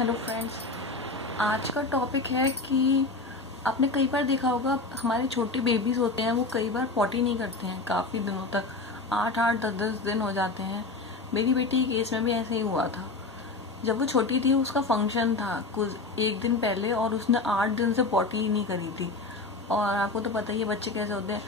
Hello friends, आज का topic है कि आपने कई बार देखा होगा हमारे छोटे बेबीज होते हैं वो कई बार पॉटी नहीं करते हैं काफ़ी दिनों तक, 8-8 10-10 दिन हो जाते हैं। मेरी बेटी के केस में भी ऐसे ही हुआ था। जब वो छोटी थी उसका फंक्शन था कुछ एक दिन पहले और उसने 8 दिन से पॉटी ही नहीं करी थी। और आपको तो पता ही है बच्चे कैसे होते हैं,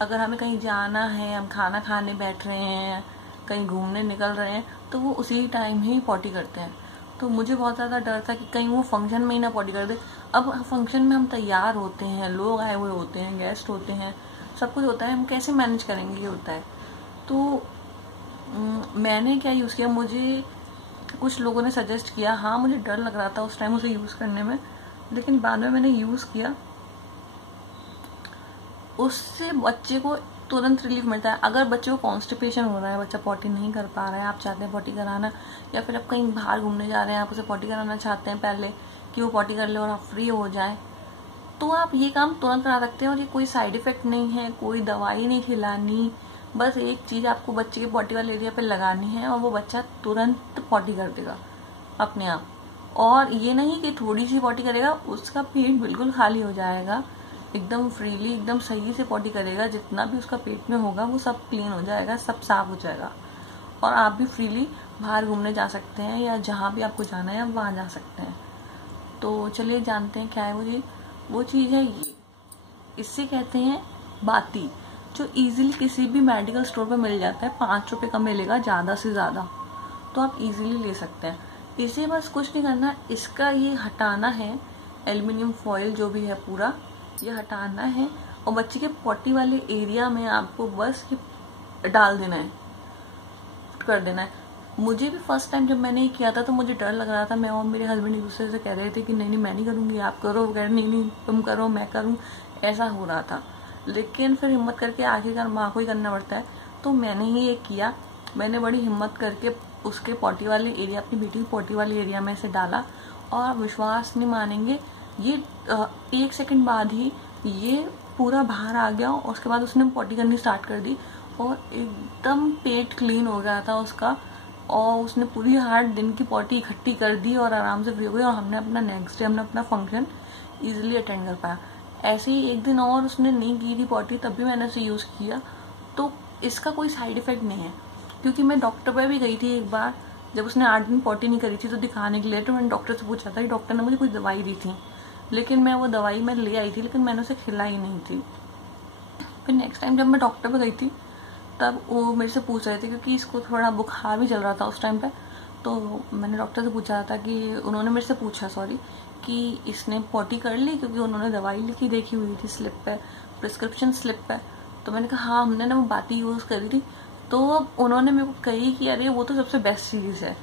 अगर हमें कहीं जाना है, हम खाना खाने बैठ रहे हैं, कहीं घूमने निकल रहे हैं तो वो उसी टाइम ही पॉटी करते हैं। तो मुझे बहुत ज़्यादा डर था कि कहीं वो फंक्शन में ही ना पॉटी कर दे। अब फंक्शन में हम तैयार होते हैं, लोग आए हुए होते हैं, गेस्ट होते हैं, सब कुछ होता है, हम कैसे मैनेज करेंगे ये होता है। तो मैंने क्या यूज़ किया, मुझे कुछ लोगों ने सजेस्ट किया। हाँ, मुझे डर लग रहा था उस टाइम उसे यूज़ करने में, लेकिन बाद में मैंने यूज़ किया, उससे बच्चे को तुरंत रिलीफ मिलता है। अगर बच्चे को कॉन्स्टिपेशन हो रहा है, बच्चा पॉटी नहीं कर पा रहा है, आप चाहते हैं पॉटी कराना, या फिर आप कहीं बाहर घूमने जा रहे हैं, आप उसे पॉटी कराना चाहते हैं पहले कि वो पॉटी कर ले और आप फ्री हो जाए, तो आप ये काम तुरंत करा सकते हैं। और ये कोई साइड इफेक्ट नहीं है, कोई दवाई नहीं खिलानी, बस एक चीज़ आपको बच्चे के पॉटी वाले एरिया पे लगानी है और वो बच्चा तुरंत पॉटी कर देगा अपने आप। और ये नहीं कि थोड़ी सी पॉटी करेगा, उसका पेट बिल्कुल खाली हो जाएगा, एकदम फ्रीली एकदम सही से पॉटी करेगा, जितना भी उसका पेट में होगा वो सब क्लीन हो जाएगा, सब साफ हो जाएगा और आप भी फ्रीली बाहर घूमने जा सकते हैं या जहाँ भी आपको जाना है आप वहाँ जा सकते हैं। तो चलिए जानते हैं क्या है वो चीज़ है ये, इससे कहते हैं बाती, जो इजीली किसी भी मेडिकल स्टोर पे मिल जाता है। 5 रुपये का मिलेगा ज़्यादा से ज़्यादा, तो आप इजीली ले सकते हैं। इसे बस कुछ नहीं करना, इसका ये हटाना है, एल्युमिनियम फॉइल जो भी है पूरा ये हटाना है और बच्चे के पॉटी वाले एरिया में आपको बस ये डाल देना है, कर देना है। मुझे भी फर्स्ट टाइम जब मैंने ये किया था तो मुझे डर लग रहा था। मैं और मेरे हस्बैंड एक दूसरे से कह रहे थे कि नहीं मैं नहीं करूँगी, आप करो। कह रहे नहीं तुम करो मैं करूँ, ऐसा हो रहा था। लेकिन फिर हिम्मत करके आखिरकार माँ को ही करना पड़ता है, तो मैंने ही ये किया। मैंने बड़ी हिम्मत करके उसके पॉटी वाले एरिया, अपनी बेटी की पॉटी वाले एरिया में से डाला और आप विश्वास नहीं मानेंगे, ये 1 सेकंड बाद ही ये पूरा बाहर आ गया और उसके बाद उसने पॉटी करनी स्टार्ट कर दी और एकदम पेट क्लीन हो गया था उसका और उसने पूरी 8 दिन की पॉटी इकट्ठी कर दी और आराम से फ्री हो गई और हमने अपना नेक्स्ट डे हमने अपना फंक्शन इजीली अटेंड कर पाया। ऐसे ही एक दिन और उसने नहीं की थी पॉटी, तब भी मैंने उसे यूज़ किया। तो इसका कोई साइड इफेक्ट नहीं है, क्योंकि मैं डॉक्टर पर भी गई थी एक बार, जब उसने 8 दिन पॉटी नहीं करी थी तो दिखाने के लिए, तो मैंने डॉक्टर से पूछा था कि डॉक्टर ने मुझे कुछ दवाई दी थी, लेकिन मैं वो दवाई मैं ले आई थी लेकिन मैंने उसे खिलाई नहीं थी। फिर नेक्स्ट टाइम जब मैं डॉक्टर पे गई थी तब वो मेरे से पूछ रहे थे, क्योंकि इसको थोड़ा बुखार भी चल रहा था उस टाइम पे, तो मैंने डॉक्टर से पूछा था कि उन्होंने मेरे से पूछा कि इसने पॉटी कर ली, क्योंकि उन्होंने दवाई लिखी देखी हुई थी स्लिप पे, प्रिस्क्रिप्शन स्लिप पे। तो मैंने कहा हाँ हमने ना वो बाती यूज़ करी थी। तो उन्होंने मेरे को कही कि अरे वो तो सबसे बेस्ट चीज़ है।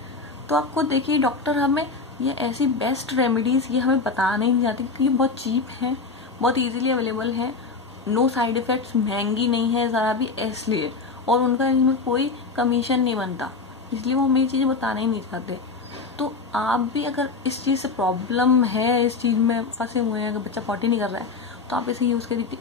तो आपको देखिए डॉक्टर हमें ये ऐसी बेस्ट रेमेडीज़ ये हमें बताना ही नहीं चाहती, क्योंकि ये बहुत चीप है, बहुत इजीली अवेलेबल है, नो साइड इफ़ेक्ट्स, महंगी नहीं है ज़रा भी, इसलिए, और उनका इनमें कोई कमीशन नहीं बनता, इसलिए वो हमें ये चीज़ें बताना ही नहीं चाहते। तो आप भी अगर इस चीज़ से प्रॉब्लम है, इस चीज़ में फंसे हुए हैं, अगर बच्चा पॉटी नहीं कर रहा है तो आप इसे यूज़ करिए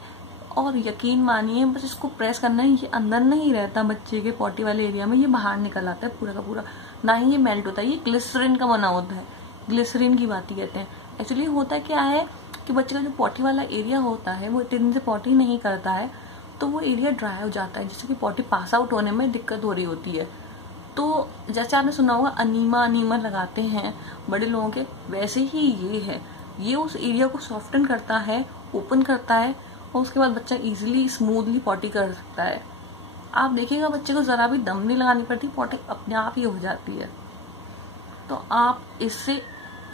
और यकीन मानिए बस इसको प्रेस करना है, ये अंदर नहीं रहता बच्चे के पॉटी वाले एरिया में, ये बाहर निकल आता है पूरा का पूरा, ना ही ये मेल्ट होता है। ये ग्लिसरीन का बना होता है, ग्लिसरीन की बात ही कहते हैं। एक्चुअली होता क्या है कि बच्चे का जो पॉटी वाला एरिया होता है वो इतने दिन से पॉटी नहीं करता है, तो वो एरिया ड्राई हो जाता है, जिससे कि पॉटी पास आउट होने में दिक्कत हो रही होती है। तो जैसे आपने सुना होगा अनीमा लगाते हैं बड़े लोगों के, वैसे ही ये है, ये उस एरिया को सॉफ्टन करता है, ओपन करता है और उसके बाद बच्चा इजीली स्मूथली पॉटी कर सकता है। आप देखिएगा बच्चे को जरा भी दम नहीं लगानी पड़ती, पॉटी अपने आप ही हो जाती है। तो आप इससे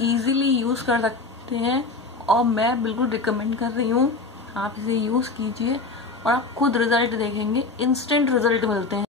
इजीली यूज़ कर सकते हैं और मैं बिल्कुल रिकमेंड कर रही हूँ, आप इसे यूज़ कीजिए और आप खुद रिजल्ट देखेंगे, इंस्टेंट रिजल्ट मिलते हैं।